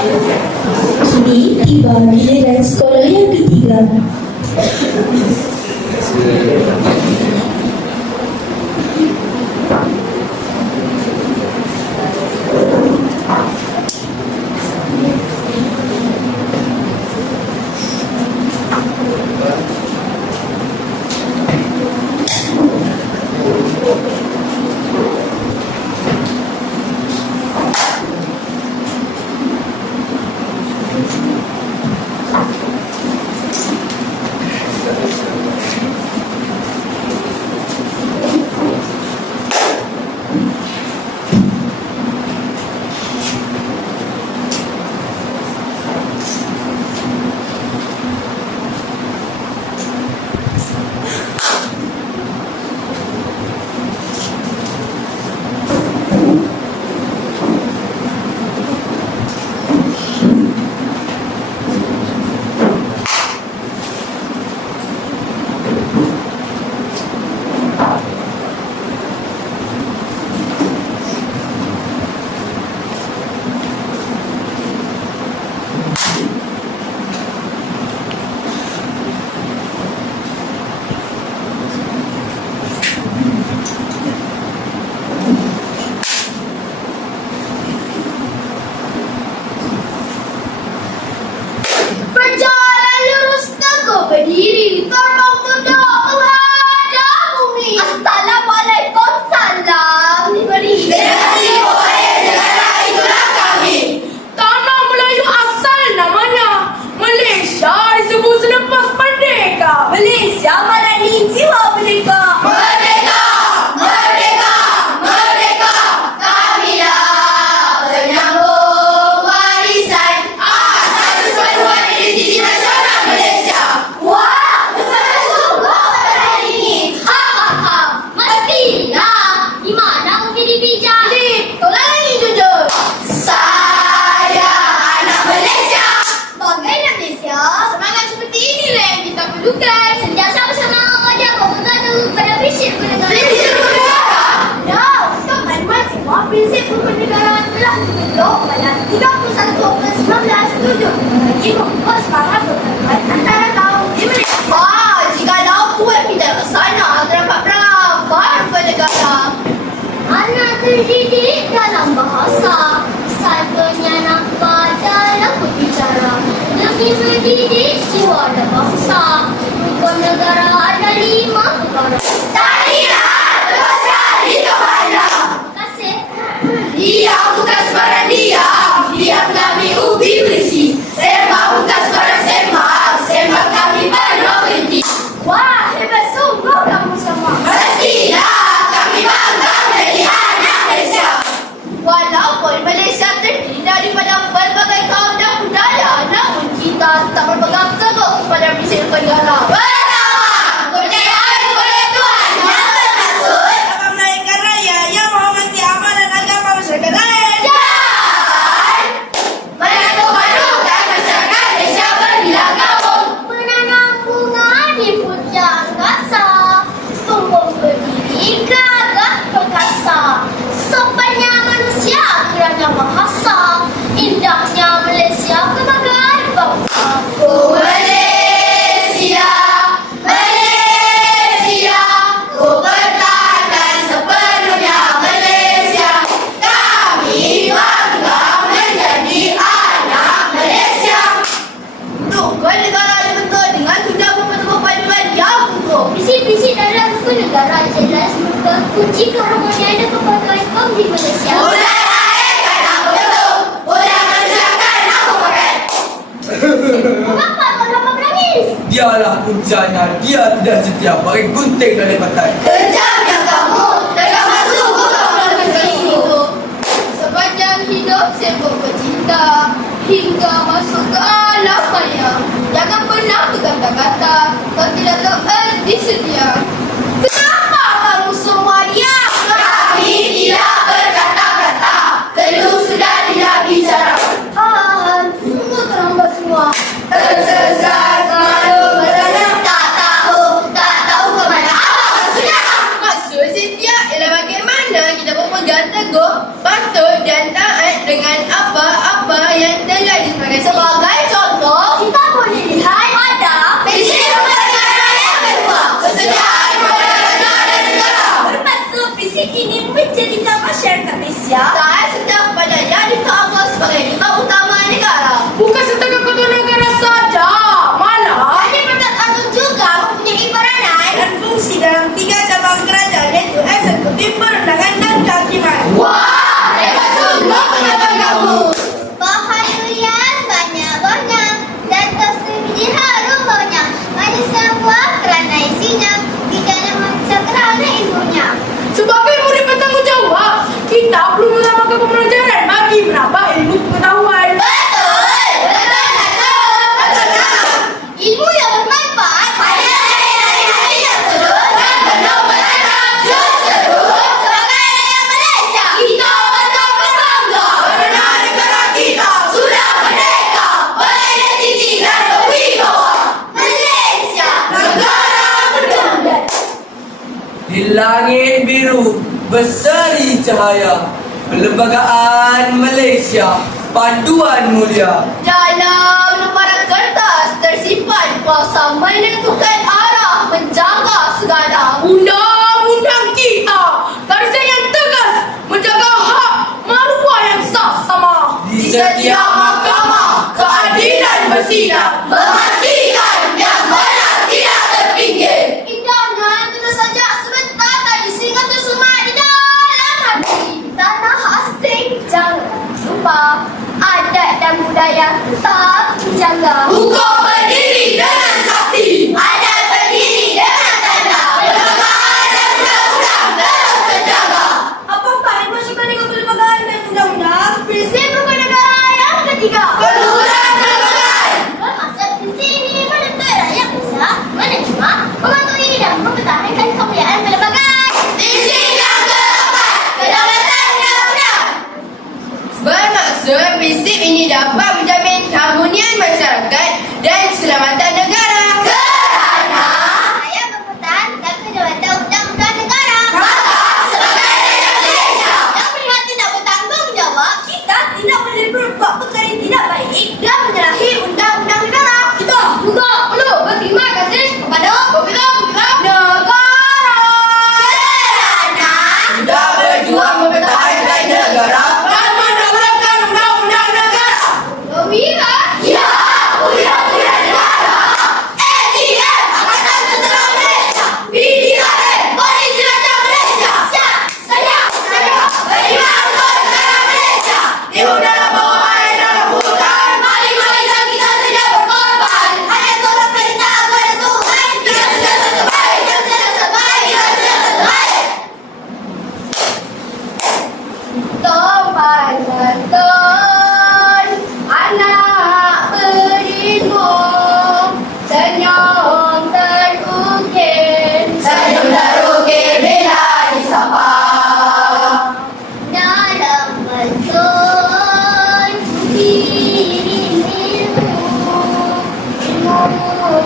Kini tiba giliran sekolah yang ketiga. Berjalan lurus tegak berdiri, terbang tegak menghadap bumi. Assalamualaikum, salam diberi. Generasi Ohio negara itulah kami. Tanah Melayu asal namanya. Malaysia disebut selepas merdeka. Malaysia melalui jiwa mereka. Merdeka, merdeka, merdeka. Kamilah penyambung warisan asal persatuan identiti nasional Malaysia. Wah, besar sungguh pada hari ini. Hahaha, mestilah. Di mana mungkin dipijak? Tolong lagi jujur. Saya anak Malaysia. Sebagai anak Malaysia, semangat seperti inilah yang kita perlukan. Sentiasa bersama mengajar mengadu pada prinsip bernegara. Prinsip bernegara? Ya, untuk maklumat semua prinsip bernegara telah dibentuk pada 31 Ogos 1907 bagi membuat semangat perpaduan antara kaum di Malaysia. Wah, jikalau Tuan pindah ke sana agar dapat perang baru bernegara. Anak terdidik dalam bahasa, satunya nampak dalam berbicara. Demi mendidik jiwa dan bangsa, hukum negara ada 5 perkara. Tadilah terpaksa di kemana? Terima kasih. Dia bukan sembarang dia kami ubi berisi. Sembah bukan sembarang sembah kami penuh berhenti. Wah, hebat sungguh kamu semua. Mestilah kami bangga menjadi anak Malaysia. Walaupun Malaysia terdiri daripada berbagai kaum dan budaya, namun kita tetap berpegang teguh kepada prinsip negara. Pertama, kepercayaan kepada Tuhan yang bermaksud Dalam menaikkan raya yang menghormati amal dan agama masyarakat lain. dan menentukan masyarakat Malaysia berbilang kaum. Menanam bunga di puncak angkasa, tumbuh berdiri gagah perkasa. Sopannya manusia kiranya bahasa, indahnya Malaysia kebanggaan bangsa. Ku Malaysia, Malaysia, ku pertahankan sepenuhnya Malaysia. Kami bangga menjadi anak Malaysia. Rukun negara dibentuk dengan tujuan membentuk perpaduan yang utuh. Prinsip-prinsip dalam rukun negara jelas merupakan kunci keharmonian dan kebahagiaan kaum di Malaysia. Bulan air kan aku betul, bulan manusia kan aku makan. Mengapa kau dapat menangis? Dialah puncanya, dia tidak setia bagi gunting dan lepatan. Kejamnya kamu, dengan masukku kamu melakukan selingkuh. Sepanjang hidup sibuk bercinta hingga masuk ke alam maya. Jangan pernah berkata-kata kau tidak terhenti setia. Kenapa kamu semua diam? Kami tidak berkata-kata, keluh sudah tidak bicara. Sungguh terlambat semua. Tersesat malu bertanya, tak tahu kemana awak maksudnya. Maksud setia ialah bagaimana kita berpegang teguh, patuh dan taat dengan apa-apa yang telah Sebagai contoh, kita boleh lihat ada Prinsip kewarganegaraan yang kedua, kesetiaan kepada raja dan negara. Bermaksud prinsip ini menjadikan masyarakat Malaysia taat setia kepada yang dianggap sebagai duta utama negara. bukan setengah ketua negara saja, malah Haji Perdana Agung juga mempunyai peranan dan fungsi dalam 3 cabang kerajaan yaitu eksekutif, perundangan dan kehakiman. Wah, hebat sungguh pendapat kamu. Bahagian banyak-banyak dan tersembunyi harum baunya. Manusia buah kerana isinya, tidak manusia kerana ilmunya. Sebagai murid bertanggung jawab, kita perlu menambahkan pembelajaran bagi menambah ilmu pengetahuan. Ilmu yang bermanfaat Hanya dari hati yang tulus dan penuh berharap justru sebagai rakyat Malaysia kita patut berbangga kerana negara kita sudah merdeka, beridentiti dan berwibawa. Malaysia, negara berdaulat. Di langit biru berseri cahaya, Perlembagaan Malaysia, panduan mulia. dalam lembaran kertas tersimpan kuasa menentukan arah, menjaga segala Undang-undang kita garisnya yang tegas menjaga hak maruah yang sah sama. Di setiap mahkamah, keadilan bersinar. Memastikan yang benar tidak terpinggir. indahnya tentu saja sebentar tadi singa tersemak di dalam hati. Tanah asing jangan lupa, adat dan budaya tetap dijaga. Hukum berdiri dengan sakti, adat berdiri dengan tanda, perlembagaan dan undang-undang terus terjaga. Apakah yang masukkan dengan perlembagaan dan undang-undang? Prinsip rukun negara yang ketiga. Keluhuran perlembagaan. Bermaksud prinsip ini menuntut rakyat bisa menerima, mematuhi dan mempertahankan kemuliaan perlembagaan. Prinsip yang keempat, kedaulatan undang-undang. Bermaksud prinsip ini dapat menjamin keharmonian masyarakat dan keselamatan negara. Kerana Saya mempertahankan kedaulatan undang-undang negara. maka sebagai rakyat Malaysia Dan melihat tidak bertanggungjawab, Kita tidak boleh berbuat perkara yang tidak baik. dan menyalahi undang-undang negara. Kita juga perlu berterima kasih kepada pemerintah negara. kerana Kita berjuang mempertahankan negara. Dan mendahulukan undang-undang negara. Pemilihan ya bulan-bulan negara. ATM Angkatan Tentera Malaysia, PDRM Polis Raja Malaysia. Saya beriman untuk negara Malaysia. Hidup dalam bawahan dalam hutan. Maling-maling kita tidak berkorban. Hanya turut perintah kepada Tuhan. Kita sudah satu baik, kita sudah satu baik, kita sudah satu baik. Topan beton anak berimu, senyum terukir Senyum terukir bila disapa. dalam beton diri ilmu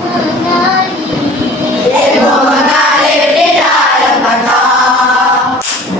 mengalir. Ilmu mengalir di dalam kata.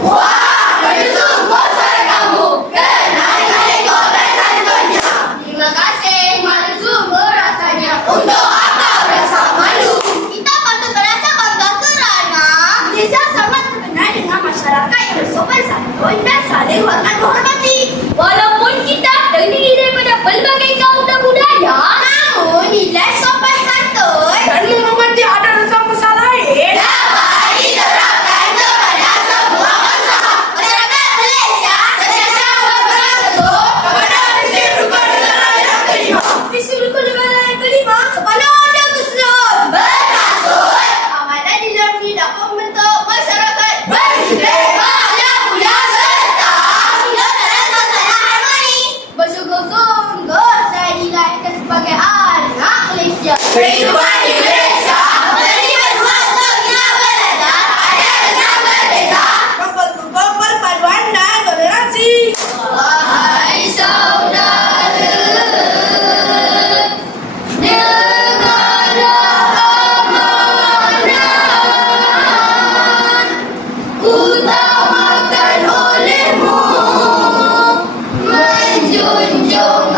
Wah, bersungguh suara kamu. Kenangan ekor dan santunnya. Terima kasih, malu sungguh rasanya. Untuk apa rasa malu? Kita patut merasa bangga kerana Malaysia sangat terkenal dengan masyarakat yang bersopan santun dan saling menghormati. Walaupun kita terdiri daripada pelbagai kaum dan budaya, namun nilai sopan santun Dan menghormati adat dan bangsa lain. Dapat diterapkan kepada semua bangsa. Masyarakat Malaysia sentiasa berpegang teguh kepada prinsip rukun negara yang kelima. Visi rukun negara yang kelima. sepenuh dan keseluruhan Bermaksud amanah di dalam tidak membentuk masyarakat berdisiplin, mulia serta hidup dalam suasana harmoni. bersungguh-sungguh saya dilahirkan sebagai anak Malaysia. Kehidupan di Malaysia memberi peluang untuk kita belajar ada dan berbeza. Memperkuat perpaduan dan toleransi. Wahai saudara, negara amanah utamakan olehmu, menjunjung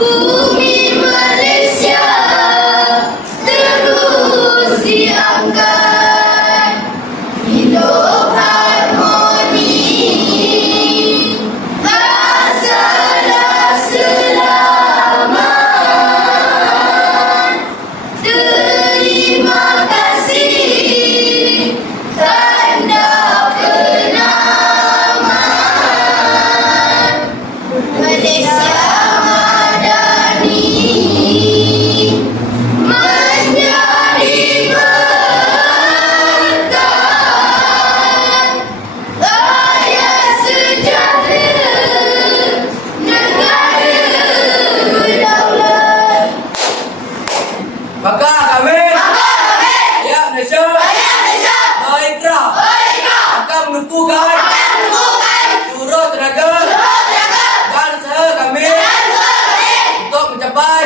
Bumi Malaysia terus diangkat, hidup harmoni, rasalah selamat. Terima kasih tanda penamat. Malaysia madani menjadi bertahan, rakyat sejahtera, negara berdaulat. Maka kami rakyat Malaysia berikrar akan menumpukan seluruh tenaga dan usaha kami untuk mencapai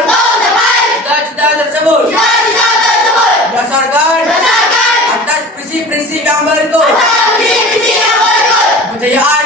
cita-cita tersebut berdasarkan atas prinsip-prinsip yang berikut: kepercayaan